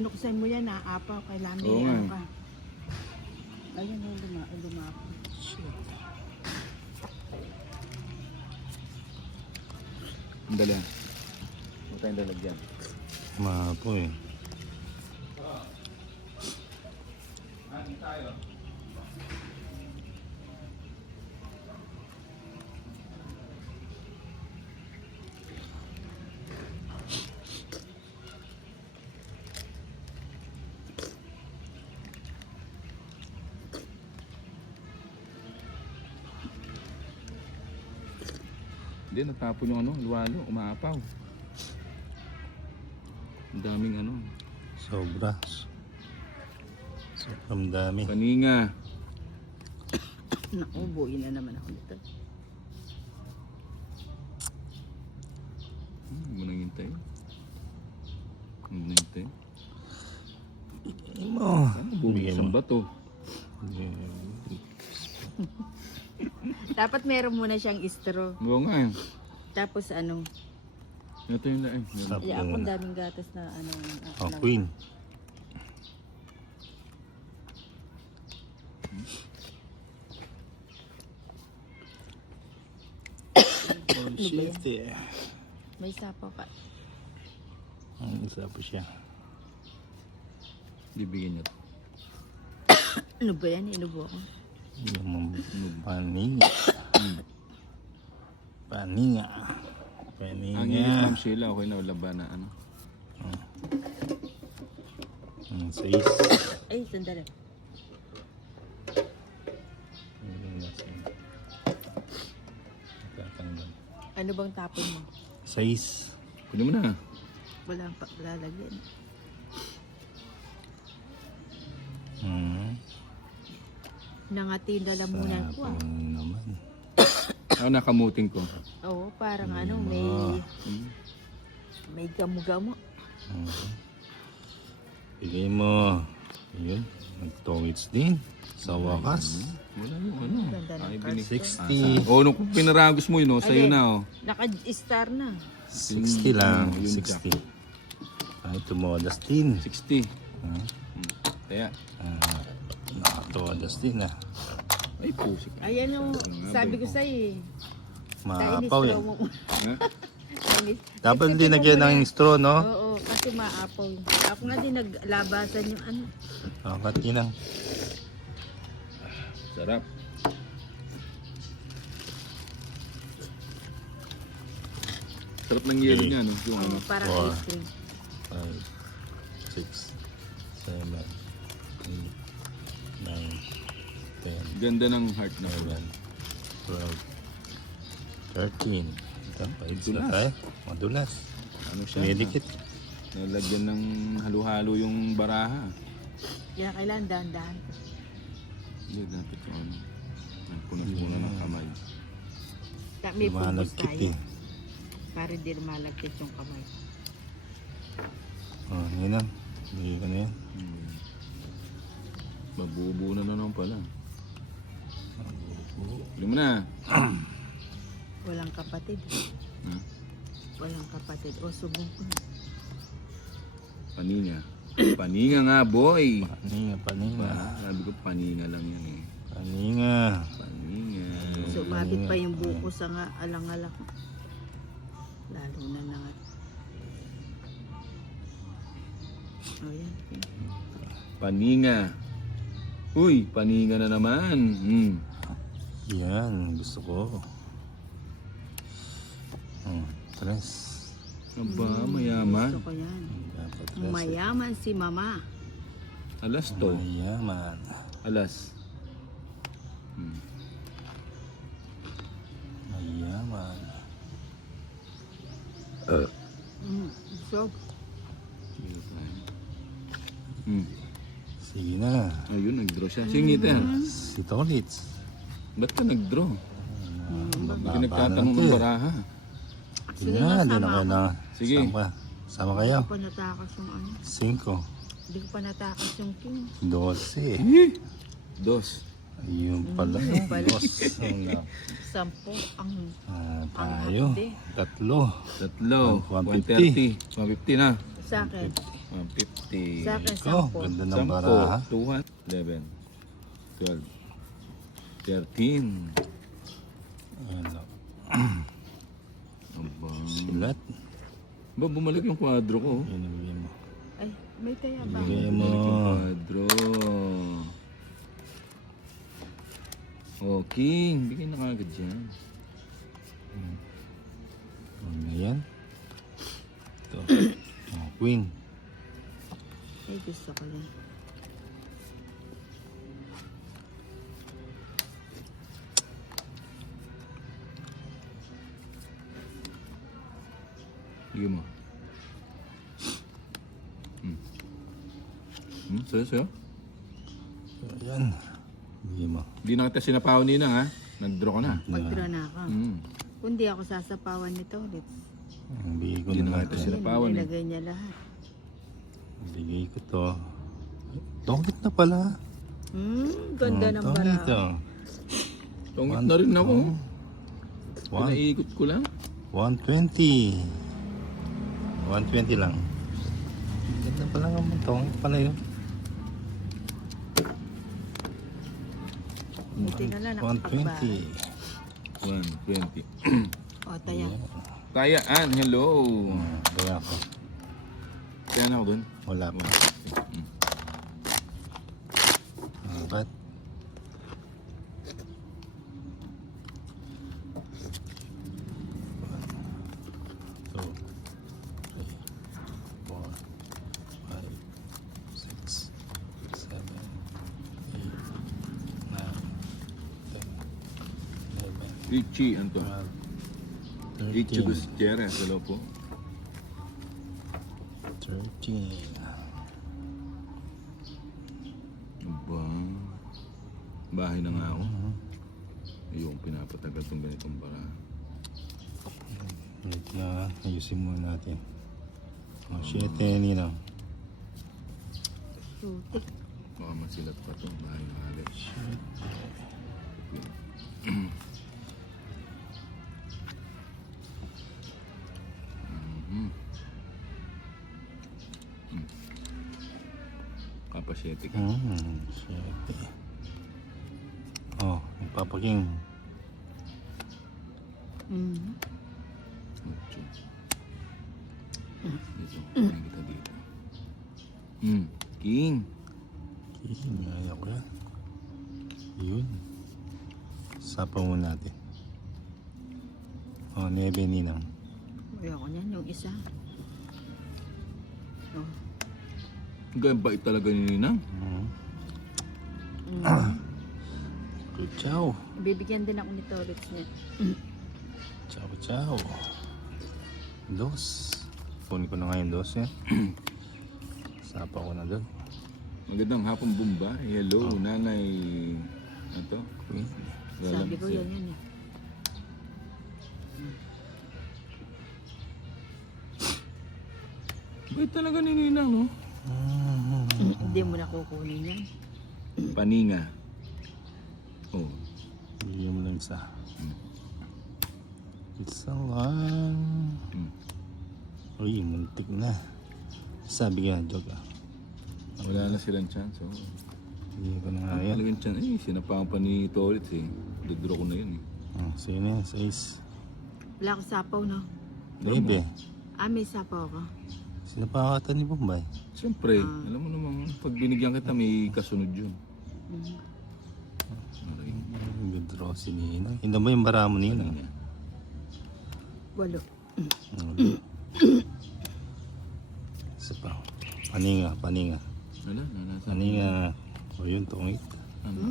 binuksan mo yan, naapaw. Kailangan Oo may nga. ano ka. Ayun, lumako. Ang dali. Huwag tayong lalagyan. Mapo eh. Hindi, natapon yung ano, luwalo, umaapaw. Ang daming ano. Sobra. Sobrang dami. Paninga. Naku, buuin na naman ako dito. Huwag mo nang hintay. Huwag mo nang hintay. Oh, Ano, bubuksan ba to? Dapat meron muna siyang straw. Oo nga eh. Tapos ano, Ito yung laing. Sarap ako yung daming gatas na ano. queen. Oh shit eh. May sapaw ka. Ang isa pa siya. Bibigyan niya to. Ano ba yan? Inubo ako. Yung paninga. Paninga. Ang inis Paninga. ng Sheila, okay na laban na ano. Ang sais. Ay, sandali. Ano bang tapon mo? Sais. Kunin mo na. Walang lalagyan. Nangatin lalamunan ko ah. Sapong naman. Ako nakamuting ko. Oo, parang ano, may gamo-gamo. Bigay mo. Yun. Nag-towits din. Sa wakas. Wala yung ano. Ganda ng Ay, card. 60. Oh, nung pinaragos mo yun, oh, sa'yo Alin? na, oh. Naka-star na. 60 lang. Yun, 60. Ay, tumodas din. 60. Kaya, Nakatodas din ah. ay pusik. Ayan yung sabi ko sa'yo eh. Maapaw Straw yan. mo. Ha? Dapat hindi nagyan ng straw, no? Oo, kasi maapaw. Ako nga din naglabasan yung ano. Dapat yun lang. Sarap. Sarap ng yelo niya, no? Yung ano. Parang Four. ice cream. 5, 6, 7, 8, 9, 10, Ganda ng heart na. 11, 12, 13. Ito, paids na Madulas. tayo. Madulas. Ano siya? Medikit. Nalagyan ng halo-halo yung baraha. Kaya kailangan dahan-dahan. Hindi, dapat yung ano. Punas-puna ng kamay. May pupus Lumalagkit tayo. eh. Para hindi lumalagkit yung kamay. Oh, yun lang. Bigay ko na yan. Mabubuo na naman pala. Bili mo na. Walang kapatid. Ha? Walang kapatid. O, subong ko na. Paninga. Paninga nga, boy. Paninga, paninga. Sabi ko, paninga lang yan eh. Paninga. Paninga. So, mabit pa yung buko sa nga alang-alang. Lalo na nangat. O, yan. Paninga. Uy, paninga na naman. Yan, gusto ko. Tres. Aba, mayaman. Gusto ko yan. Dapat tres. Mayaman si mama. Alas to. Mayaman. Alas. Mayaman. So, Sige na. Ayun, nag-draw siya. Singit eh. Si Tolits. Ba't ka nag-draw? Hindi ka Baba nagtatanong na ng to. baraha. sige Yan, na, di na sama kayo ako. na. Sige. Sama kayo. Hindi ko pa natakas yung ano. 5. Hindi ko pa natakas yung king. 12. Dos. Ayun pala. Ayun pala. 2. 10 ang Tayo. hapde. 3. Tatlo. 150. 130. 150 na. sa akin. 150. Sa akin, Oh, 10. ganda ng baraha. 200. 11. 12. 13. Ayan lang. Aba. Silat. Ba, bumalik yung kwadro ko. Yan ang bigyan mo. Ay, may taya ba? Bigyan mo. Bumalik yung kwadro. Oh, King. Bigyan na kagad dyan. Ano yan? Ito. Oh, queen. Ay, gusto ko yan. Bigyan mo. Sa'yo? Ayan. Bigyan mo. Hindi na kita sinapaw Ninang ha. Nag-draw ka na. Mag-draw na ako. Hmm. Kundi ako sasapawan nito ulit. Bigay ko Hindi na na kita natin. sinapawan eh. Nilagay niya lahat. Bigay ko to. Tongit na pala. Ganda ng Tongit bara. oh. Tungit na rin ako. One- Pinaikot ko lang. 120. 120 lang. Ganda pala naman. Tongit pala yun. Buti na lang nakapagbahay. 120. 120. O, taya. Kayaan, hello. Kaya ako. Kaya na ako dun. Wala pa. Ba't? Two, three, four, five, six, seven, 8, 9, 10, 11, Richie, ano to? 12, Richie 13, Gutierrez, hello po. 13. Aba. Bahay na nga ako. Yung pinapatagal tong ganitong bara. Wait na, ayusin muna natin. Oh, 7 Ninang. Sutik. Baka masilat pa to. Bahay na halit. Kapasyetik ka. 7. Oh, magpapaking. Ocho. Dito, kunin kita dito. King. Ayaw ko yan. Yun. Sapa mo natin. Oh, 9 Ninang. Ayoko niyan, yung isa. Oh. Ang bait talaga ni Ninang. Good chow. Bibigyan din ako nito ulit niya. Chow chow. Dos. Kunin ko na ngayon dos yan. Sapa ko na doon. Magandang hapon Bumba. Hello, nanay. Ano to? Queen. Sabi ko yan eh. Bait talaga ni Ninang, no? Hindi mo na kukunin yan. Paninga. Oh. Bigyan mo lang isa. Isa lang. Uy, muntik na. Sabi ka, joke ah. Wala na silang chance. Oh. Bigyan ko na nga yan. Talagang chance. Eh, sinapakan pa ni Torres eh. Dodro ko na yun eh. Sige na, 6. Wala ko sapaw, no? 9. May sapaw ko. Sinapakatan ni Bombay. Siyempre, alam mo namang pag binigyan kita may kasunod yun. Aray. Good draw si Nina. Hindi ba yung bara mo Nina? Paninga. 8. Isa pa. Paninga, paninga. Wala, nasa. Paninga. O yun, tungit.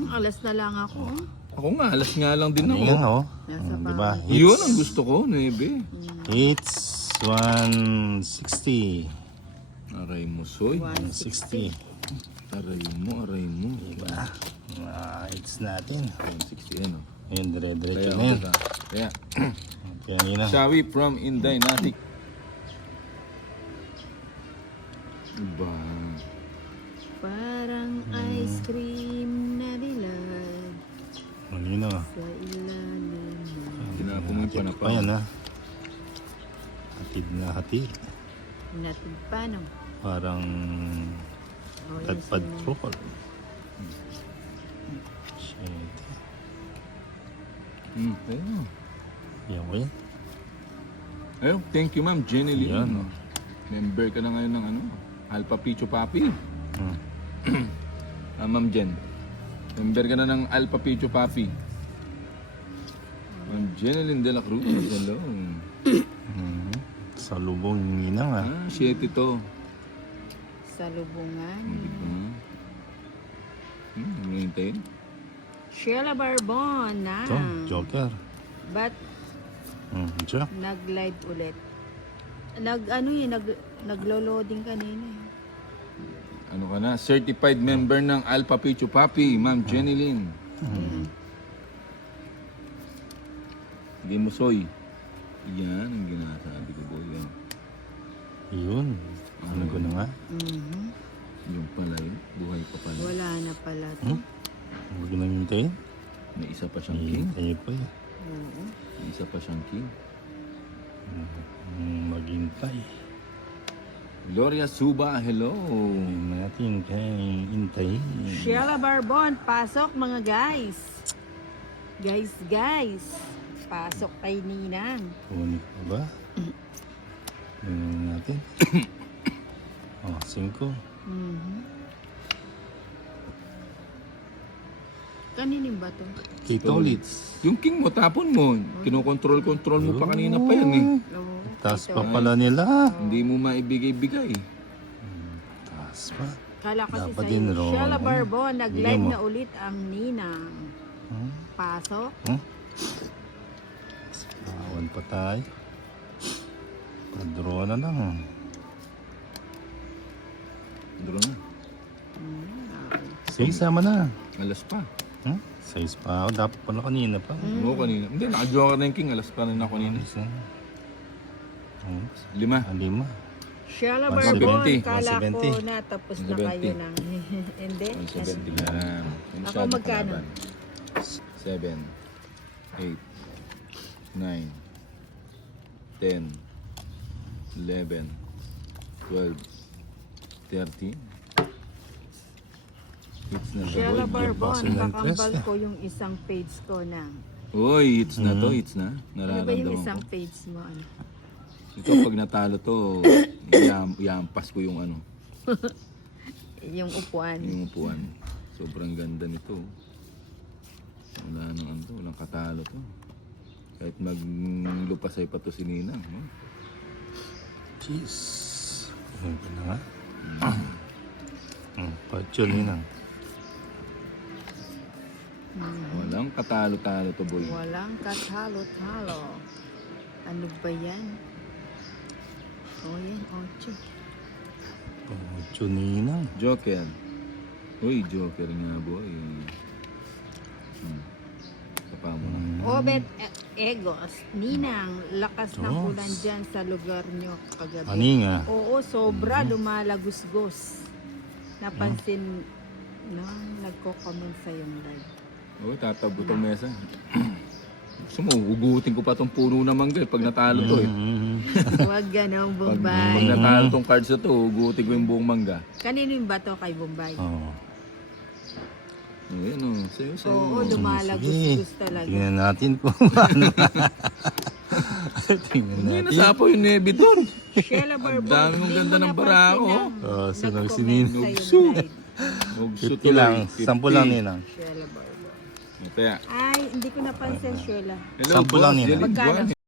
Alas na lang ako. Oh. Ako nga, alas nga lang din ako. Paninga oh. Nasa Diba? Yun ang gusto ko, Nebe. Hits 160. Aray mo, soy. 160. Aray mo, aray mo. Diba? Hits natin. 160, ano. Ayun, dire-diretso Kaya na yun. Kaya, Kaya Nina. Shawi from Inday Natik. Iba. Parang ice cream na dilag Nina. sa ilalim ng Tinapon mo yung Pa panapaw. yan ha. Hatid na hatid. natid pa, no? Parang Oh, yan padpad si- trokol. Shit. Ayun. Yan ko yan. Ayun, thank you ma'am, Jenny Lee. Yan. Member ka na ngayon ng ano, Alpha Picho Papi. Hmm. Ma'am Jen. Member ka na ng Alpha Picho Papi. Ma'am Jenny de la Cruz. Hello. Hmm. Sa lubong yung ninang ah. 7 to. Sa lubungan. Hindi ba? Ano hintayin? Sheila Barbon na. Ito, Joker. But Joke. nag-live ulit. Naglo-loading kanina eh. Ano ka na? Certified member ng Alpha Picho Papi, Ma'am Jenny Lynn. Hindi mo soy. Yan ang ginasabi ko, boy. Yan. Yun. Ano ko na nga? Mhm. Yung pala yun. Buhay pa pala. Wala na pala to. Huwag nang hintayin. May isa pa siyang king. Hintayin pa eh. Oo. May isa pa siyang king. Maghintay. Gloria Suba, hello. Ayun natin kay hintay. Sheila Barbon, pasok mga guys. Guys. Pasok kay Ninang. Kunin ko ba? Ayun natin. 5. Mhm. Kaninin ba to? Kita ulit. Yung king mo, tapon mo. Kinokontrol-control mo pa kanina pa yan eh. Oo. Taas ito. pa pala nila. Hindi mo maibigay-bigay. Taas pa. Kala kasi Dapat sa'yo. din, Ron. Sheila Barbon, nag-live Bigyan mo. na ulit ang Ninang. Hmm? Pasok. Awan pa tayo. Draw na lang. Duro na. Sige, sama na. Alas pa. Size pa ako. Dapat pala kanina pa. Oo, kanina. Hindi, naka-joker na yung king. Alas pa rin ako kanina. Isa. 5. 5. Sheila 170. Barbon, kala ko 170. na tapos na 170. kayo ng... Hindi. 170 yan. Ako magkano? 7, 8, 9, 10, 11, 12, 13. Hits na to, Sheila boy. Barbon, Boxing ng kakambal interest, ko yung isang page ko na. Uy, hits na to, hits na. Ano ba yung Nararamdaman isang ko. page mo? Ano? Ito, pag natalo to, yampas ko yung ano, Yung upuan. yung upuan. Sobrang ganda nito. Wala nang ano to, walang katalo to. Kahit maglupasay pa to si Ninang. No? Jeez. Ayun pa na nga. Pachol yun lang. Walang katalo-talo to, boy. Walang katalo-talo. Ano ba yan? Oh, yan. 8. Pachol ninang. Joker. Uy, Joker nga, boy. Tapa mo na. Obet Egos, Ninang, lakas ng Diyos. ulan dyan sa lugar nyo kagabi. Aninga. Oo, sobra lumalagusgos. Napansin, no, nagko-comment sa yung live. Uy, tatabot ang mesa. Gusto mo, ugutin ko pa tong puno na mangga pag natalo to eh. Huwag ganong Pag Bombay. natalo tong cards na to, ugutin ko yung buong mangga. Kanino yung bato kay Bombay? Oo. Ayan o, sa'yo, sa'yo. Oo, lumalagusgos talaga. Tingnan natin kung paano. Tingnan Hindi, natin. nasapo yung nebe doon. Sheila Barbon, dami mong ganda ng barako, oh. Sunog si nag-comment Ninang. sa yung live. Mugso 50 lang. 10 lang ninang. Sheila Barbon. Kaya, Ay, hindi ko napansin, Sheila. hello, Sampu lang boss, yun. Jelly Magkano? Buwan.